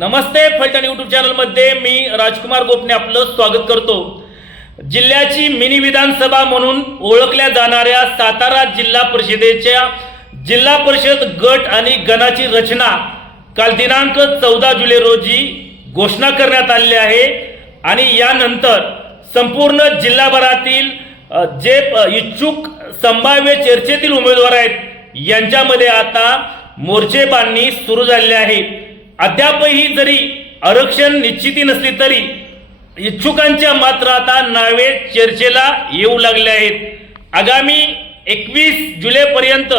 नमस्ते Phaltan YouTube चॅनलमध्ये मी राजकुमार गोपने आपलं स्वागत करतो. जिल्ह्याची मिनी विधानसभा म्हणून ओळखल्या जाणाऱ्या सातारा जिल्हा परिषदेच्या जिल्हा परिषद गट आणि गणाची रचना काल दिनांक चौदा जुलै रोजी घोषणा करण्यात आलेली आहे. आणि यानंतर संपूर्ण जिल्हाभरातील जे इच्छुक संभाव्य चर्चेतील उमेदवार आहेत यांच्यामध्ये आता मोर्चेबांनी सुरू झालेले आहे. अद्यापही जरी आरक्षण निश्चिती नसली तरी इच्छुकांच्या मात्र आता नावे चर्चेला येऊ लागले आहेत. आगामी एकवीस जुलैपर्यंत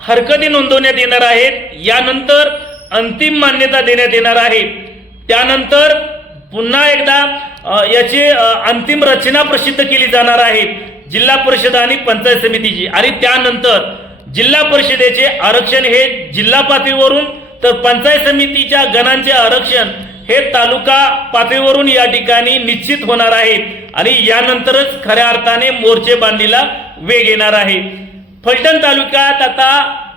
हरकती नोंदवण्यात येणार आहेत. यानंतर अंतिम मान्यता देण्यात येणार आहे. त्यानंतर पुन्हा एकदा याची अंतिम रचना प्रसिद्ध केली जाणार आहे. जिल्हा परिषद आणि पंचायत समितीची. आणि त्यानंतर जिल्हा परिषदेचे आरक्षण हे जिल्हा पातळीवरून तर पंचायत समितीच्या गणांचे आरक्षण हे तालुका पातळीवरून या ठिकाणी निश्चित होणार आहे आणि यानंतरच खऱ्या अर्थाने मोर्चे बांधणीला वेग येणार आहे. फलटण तालुक्यात आता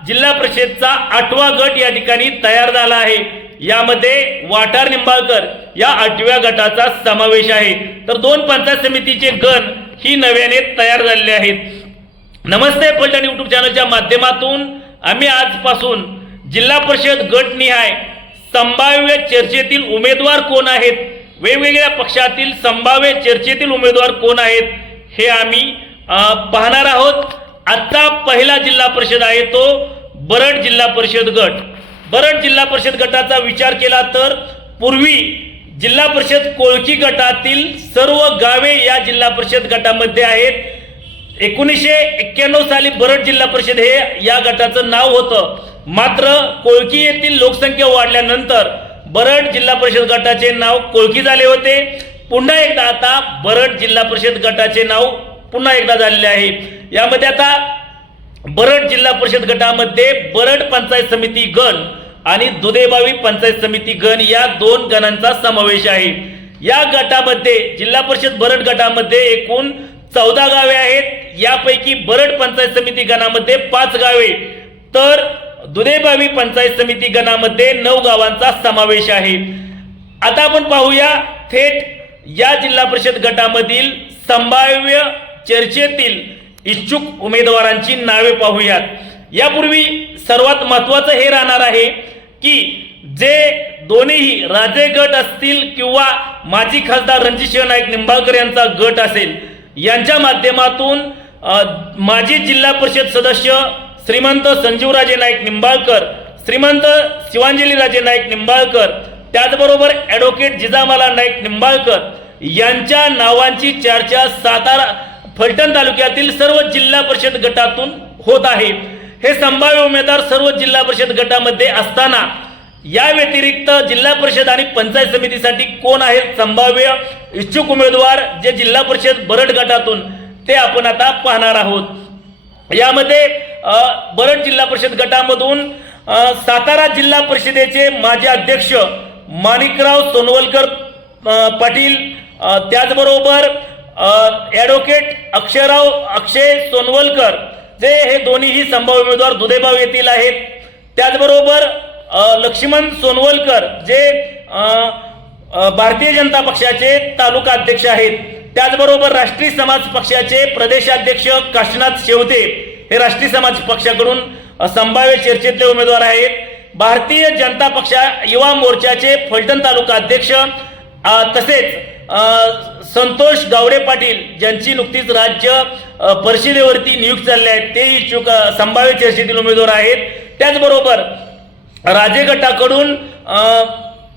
जिल्हा परिषदचा आठवा गट या ठिकाणी तयार झाला आहे. यामध्ये वाटार निंबाळकर या आठव्या गटाचा समावेश आहे. तर दोन पंचायत समितीचे गण ही नव्याने तयार झालेले आहेत. नमस्ते फलटण युट्यूब चॅनलच्या माध्यमातून. आम्ही आजपासून जिल्हा परिषद गटनिहाय संभाव्य चर्चेतील उमेदवार कोण आहेत? वेगवेगळ्या पक्षातील संभाव्य चर्चेतील उमेदवार कोण आहेत? हे आम्ही पाहणार आहोत. आजचा पहिला जिल्हा परिषद आहे तो बरड जिल्हा परिषद गट. बरड जिल्हा परिषद गटाचा विचार केला तर पूर्वी जिल्हा परिषद कोळकी गटातील सर्व गावे या जिल्हा परिषद गटामध्ये आहेत. एकोणीसशे एक्क्याण्णव साली बरड जिल्हा परिषद हे या गटाचं नाव होतं. मात्र कोळकी येथील लोकसंख्या वाढल्यानंतर बरड जिल्हा परिषद गटाचे नाव कोळकी झाले होते. पुन्हा एकदा आता बरड जिल्हा परिषद गटाचे नाव पुन्हा एकदा झालेले आहे. यामध्ये आता बरड जिल्हा परिषद गटामध्ये बरड पंचायत समिती गण आणि दुधेबावी पंचायत समिती गण या दोन गणांचा समावेश आहे. या गटामध्ये जिल्हा परिषद बरड गटामध्ये एकूण चौदा गावे आहेत. यापैकी बरड पंचायत समिती गणामध्ये पाच गावे. तर दुधेभावी पंचायत समिती गणामध्ये नऊ गावांचा समावेश आहे. आता आपण पाहूया थेट या जिल्हा परिषद गटामधील संभाव्य चर्चेतील इच्छुक उमेदवारांची नावे पाहूयात. यापूर्वी सर्वात महत्वाचं हे राहणार आहे की जे दोन्हीही राजे गट असतील किंवा माजी खासदार रणजितसिंह नाईक निंबाळकर यांचा गट असेल यांच्या माध्यमातून माजी जिल्हा परिषद सदस्य श्रीमंत संजीवराजे नाईक निंबाळकर श्रीमंत शिवांजलीराजे नाईक निंबाळकर त्याचबरोबर ॲडव्होकेट जिजामाला नाईक निंबाळकर यांच्या नावांची चर्चा सातारा फलटण तालुक्यातील सर्व जिल्हा परिषद गटातून होत आहे. हे संभाव्य उमेदवार सर्व जिल्हा परिषद गटामध्ये असताना या व्यतिरिक्त जिल्हा परिषद आणि पंचायत समितीसाठी कोण आहेत संभाव्य इच्छुक उमेदवार जे जिल्हा परिषद बरड गटातून ते आपण आता पाहणार आहोत. यामध्ये बरड जिल्हा परिषद गटामधून सातारा जिल्हा परिषदेचे माजी अध्यक्ष माणिकराव सोनवलकर पाटील त्याचबरोबर ॲडव्होकेट अक्षयराव अक्षय सोनवलकर जे हे दोन्हीही संभाव्य उमेदवार दुधेबाव येथील आहेत. त्याचबरोबर लक्ष्मण सोनवलकर जे भारतीय जनता पक्षाचे तालुका अध्यक्ष आहेत. त्याचबरोबर राष्ट्रीय समाज पक्षाचे प्रदेशाध्यक्ष काशीनाथ शेवते हे राष्ट्रीय समाज पक्षाकडून संभाव्य चर्चेतले उमेदवार आहेत. भारतीय जनता पक्षा युवा मोर्चाचे फलटण तालुका अध्यक्ष तसेच संतोष गावडे पाटील ज्यांची नुकतीच राज्य परिषदेवरती नियुक्त झाले आहेत ते इच्छुक संभाव्य चर्चेतील उमेदवार आहेत. त्याचबरोबर राजे गटाकडून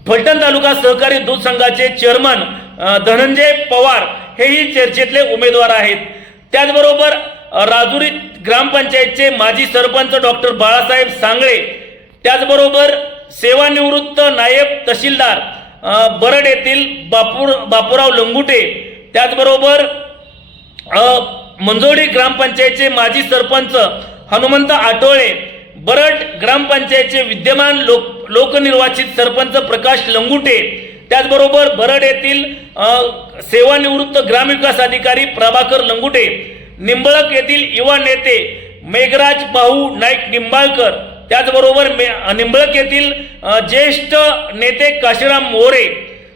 फलटण तालुका सहकारी दूध संघाचे चेअरमन धनंजय पवार हेही चर्चेतले उमेदवार आहेत. त्याचबरोबर राजुरी ग्रामपंचायतचे माजी सरपंच डॉक्टर बाळासाहेब सांगळे त्याचबरोबर सेवानिवृत्त नायब तहसीलदार बरड येथील बापूर बापूराव लंगुटे त्याचबरोबर मंजोडी ग्रामपंचायतचे माजी सरपंच हनुमंत आटोळे बरड ग्रामपंचायतचे विद्यमान लोक लोकनिर्वाचित सरपंच प्रकाश लंगुटे त्याचबरोबर बरड येथील सेवानिवृत्त ग्रामविकास अधिकारी प्रभाकर लंगुटे निंबळक येथील युवा नेते मेघराज भाऊ नाईक निंबाळकर त्याचबरोबर मे निंबळक येथील ज्येष्ठ नेते काशीराम मोरे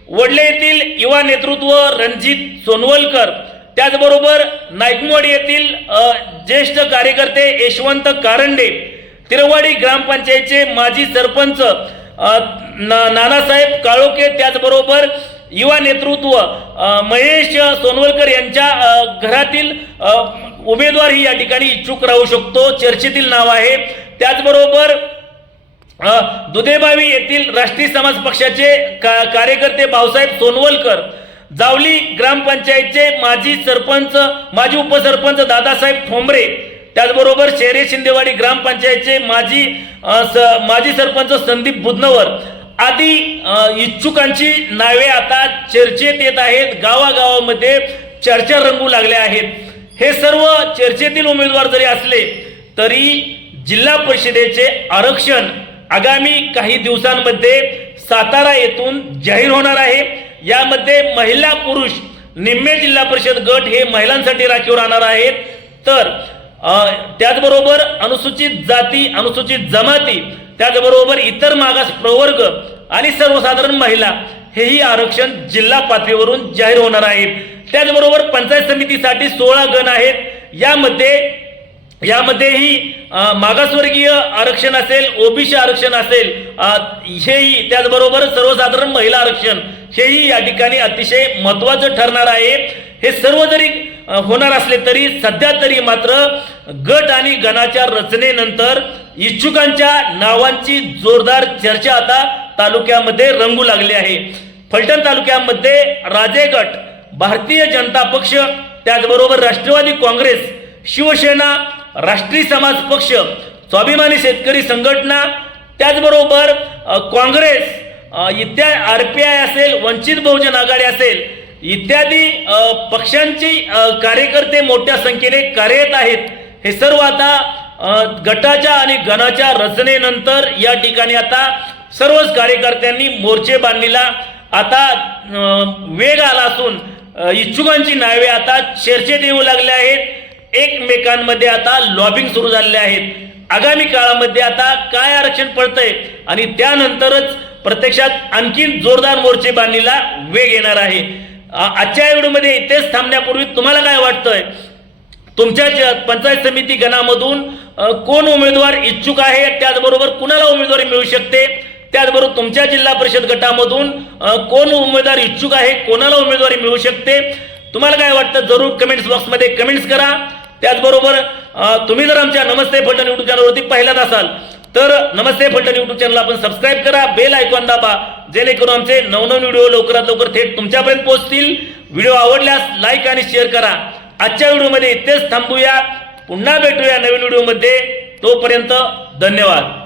वडले येथील युवा नेतृत्व रणजित सोनवलकर त्याचबरोबर नाईकमोड येथील ज्येष्ठ कार्यकर्ते यशवंत कारंडे तिरवाडी ग्रामपंचायतचे माजी सरपंच ना- नानासाहेब काळोके त्याचबरोबर युवा नेतृत्व महेश सोनवलकर यांच्या घरातील उमेदवार ही या ठिकाणी इच्छुक राहू शकतो. चर्चेतील नाव आहे. त्याचबरोबर दुधेबावी येथील राष्ट्रीय समाज पक्षाचे का कार्यकर्ते भाऊसाहेब सोनवलकर जावली ग्रामपंचायतचे माजी सरपंच माजी उपसरपंच दादासाहेब ठोंबरे त्याचबरोबर शेरे शिंदेवाडी ग्रामपंचायतचे माजी स, माजी सरपंच संदीप बुधनवर आदी इच्छुकांची नावे आता चर्चेत येत आहेत. गावागावामध्ये चर्चा रंगू लागल्या आहेत. हे सर्व चर्चेतील उमेदवार जरी असले तरी जिल्हा परिषदेचे आरक्षण आगामी काही दिवसांमध्ये सातारा येथून जाहीर होणार आहे. यामध्ये महिला पुरुष निम्मे जिल्हा परिषद गट हे महिलांसाठी राखीव राहणार आहेत. तर त्याचबरोबर अनुसूचित जाती अनुसूचित जमाती त्याचबरोबर इतर मागास प्रवर्ग आणि सर्वसाधारण महिला हेही आरक्षण जिल्हा पातळीवरून जाहीर होणार आहे. त्याचबरोबर पंचायत समितीसाठी सोळा गण आहेत. यामध्ये यामध्येही मागासवर्गीय आरक्षण असेल ओबीसी आरक्षण असेल हेही त्याचबरोबर सर्वसाधारण महिला आरक्षण हेही या ठिकाणी अतिशय महत्त्वाचं ठरणार आहे. हे सर्व जरी होणार असले तरी सध्या तरी मात्र गट आणि गणाच्या रचनेनंतर इच्छुकांच्या नावांची जोरदार चर्चा आता तालुक्यामध्ये रंगू लागले आहे. फलटण तालुक्यामध्ये राजे गट भारतीय जनता पक्ष त्याचबरोबर राष्ट्रवादी काँग्रेस शिवसेना राष्ट्रीय समाज पक्ष स्वाभिमानी शेतकरी संघटना त्याचबरोबर काँग्रेस इत्या आर पी आय असेल वंचित बहुजन आघाडी असेल इत्यादी पक्षांची कार्यकर्ते मोठ्या संख्येने कार्यरत आहेत. हे सर्व आता गटाच्या आणि गणाच्या रचनेनंतर या ठिकाणी आता सर्वच कार्यकर्त्यांनी मोर्चे बांधणीला आता वेग आला असून इच्छुकांची नावे आता चर्चेत येऊ लागले आहेत. एकमेकांमध्ये आता लॉबिंग सुरू झालेले आहेत. आगामी काळामध्ये आता काय आरक्षण पडतंय? आणि त्यानंतरच प्रत्यक्षात आणखीन जोरदार मोर्चे बांधणीला वेग येणार आहे. आजच्या व्हिडिओमध्ये इथेच थांबण्यापूर्वी तुम्हाला काय वाटतंय? तुमच्या पंचायत समिती गणामधून कोण उमेदवार इच्छुक आहे? त्याचबरोबर कुणाला उमेदवारी मिळू शकते? त्याचबरोबर तुमच्या जिल्हा परिषद गटामधून कोण उमेदवार इच्छुक आहे कोणाला उमेदवारी मिळू शकते तुम्हाला काय वाटतं जरूर कमेंट्स बॉक्समध्ये कमेंट्स करा. त्याचबरोबर तुम्ही जर आमच्या नमस्ते फलटण युट्यूब चॅनलवरती पहिल्याच असाल तर नमस्ते फलटण युट्यूब चॅनल आपण सबस्क्राईब करा बेल ऐकून दाबा जेणेकरून आमचे नवनवीन व्हिडिओ लवकरात लवकर थेट तुमच्यापर्यंत पोहोचतील. व्हिडिओ आवडल्यास लाईक आणि शेअर करा. आजच्या व्हिडिओमध्ये इथेच थांबूया. पुन्हा भेटूया नवीन व्हिडिओमध्ये तोपर्यंत धन्यवाद.